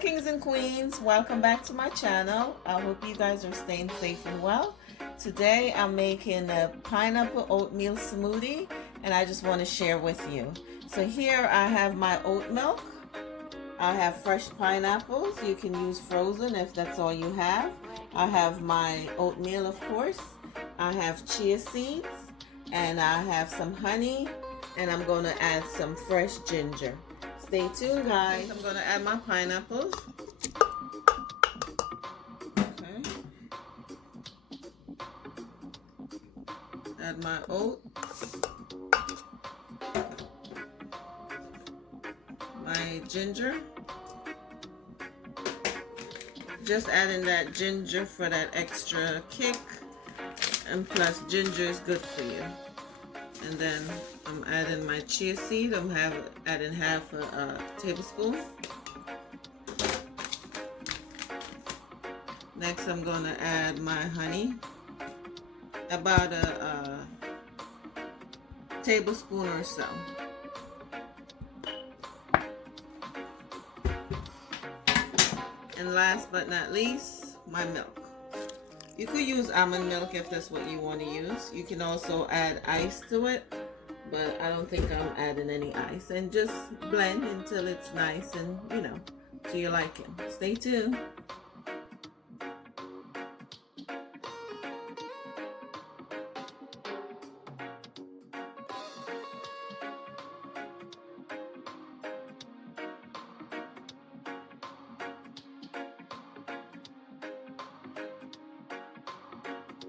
Kings and Queens, welcome back to my channel. I hope you guys are staying safe and well. Today I'm making a pineapple oatmeal smoothie and I just want to share with you. So here I have my oat milk. I have fresh pineapples. You can use frozen if that's all you have. I have my oatmeal, of course. I have chia seeds and I have some honey, and I'm going to add some fresh ginger. Stay tuned, guys. I'm going to add my pineapples. Okay. Add my oat. My ginger. Just adding that ginger for that extra kick, and plus ginger is good for you. And then I'm adding my chia seed. I'm adding half a tablespoon. Next I'm going to add my honey, about a tablespoon or so. And last but not least, my milk. You could use almond milk if that's what you want to use. You can also add ice to it, but I don't think I'm adding any ice. And just blend until it's nice and, to your liking. Stay tuned.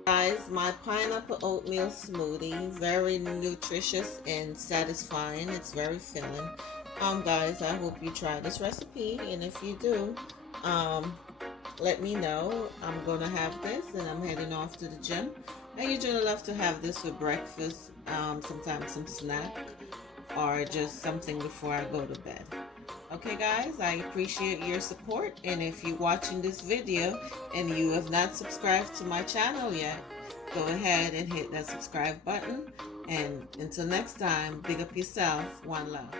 Guys, my pineapple oatmeal smoothie, very nutritious and satisfying. It's very filling. Guys, I hope you try this recipe, and if you do, let me know. I'm gonna have this and I'm heading off to the gym. I usually love to have this for breakfast, sometimes some snack or just something before I go to bed. Okay guys, I appreciate your support, and if you're watching this video and you have not subscribed to my channel yet, go ahead and hit that subscribe button, and until next time, big up yourself. One love.